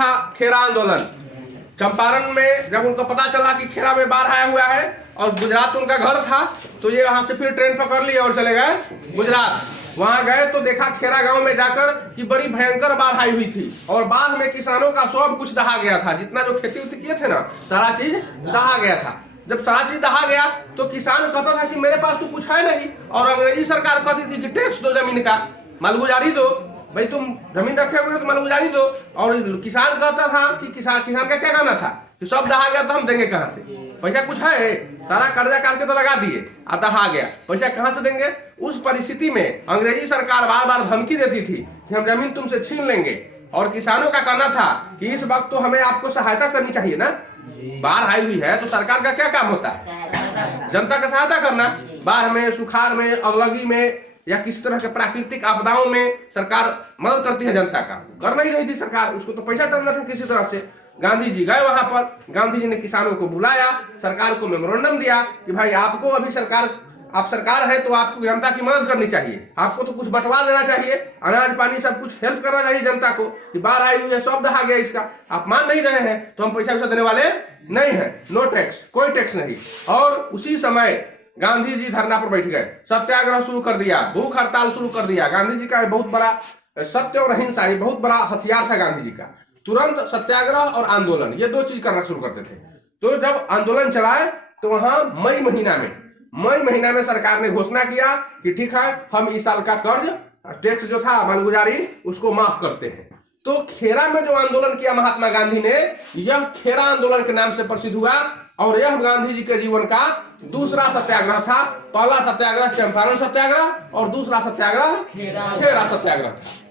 था खेरा आंदोलन। चंपारण में जब उनको पता चला कि खेरा में बाढ़ आया हुआ है और गुजरात उनका घर था, तो ये वहां से फिर ट्रेन पकड़ ली और चले गए गुजरात। वहां गए तो देखा खेरा गांव में जाकर कि बड़ी भयंकर बाढ़ आई हुई थी और बाढ़ में किसानों का सब कुछ दहा गया था। जितना जो खेती उती किए थे ना, सारा चीज दहा गया था। जब सारा चीज दहा गया तो किसान कहता था कि मेरे पास तो कुछ है नहीं, और अंग्रेजी सरकार कहती थी कि टैक्स दो जमीन का, मालगुजारी दो, भाई तुम जमीन रखे हुए हो तो मालगुजारी दो। और किसान कहता था कि किसान का क्या कहना था कि सब दहा गया तो हम देंगे कहाँ से, पैसा कुछ है, सारा कर्जा काट के तो लगा दिए, दहा गया, पैसा कहाँ से देंगे। उस परिस्थिति में अंग्रेजी सरकार बार बार धमकी देती थी कि हम जमीन तुमसे छीन लेंगे, और किसानों का कहना था कि इस वक्त तो हमें आपको सहायता करनी चाहिए ना, बाढ़ आई हुई है तो सरकार का क्या काम होता है, जनता का सहायता करना। बाढ़ में, सुखाड़ में, अगलगी में या किसी तरह के प्राकृतिक आपदाओं में सरकार मदद करती है जनता का, कर नहीं रही थी सरकार, उसको तो पैसा टलना था किसी तरह से। गांधी जी गए वहां पर, गांधी जी ने किसानों को बुलाया, सरकार को मेमोरेंडम दिया कि भाई आपको अभी आप सरकार है तो आपको जनता की मदद करनी चाहिए, आपको तो कुछ बंटवा देना चाहिए, अनाज पानी सब कुछ हेल्प करना चाहिए जनता को कि बाढ़ आई हुई है, सब दहा गया, इसका आप मान नहीं रहे हैं तो हम पैसा देने वाले नहीं है, नो टैक्स, कोई टैक्स नहीं। और उसी समय गांधी जी धरना पर बैठ गए, सत्याग्रह शुरू कर दिया, भूख हड़ताल शुरू कर दिया। गांधी जी का बहुत बड़ा सत्य और अहिंसा ये बहुत बड़ा हथियार था गांधी जी का। तुरंत सत्याग्रह और आंदोलन ये दो चीज करना शुरू करते थे। तो जब आंदोलन चलाए तो वहां मई महीना में सरकार ने घोषणा किया कि ठीक है, हम इस साल का कर्ज टैक्स जो था मालगुजारी उसको माफ करते हैं। तो खेरा में जो आंदोलन किया महात्मा गांधी ने, यह खेरा आंदोलन के नाम से प्रसिद्ध हुआ, और यह गांधी जी के जीवन का दूसरा सत्याग्रह था। पहला सत्याग्रह चंपारण सत्याग्रह और दूसरा सत्याग्रह खेरा सत्याग्रह था।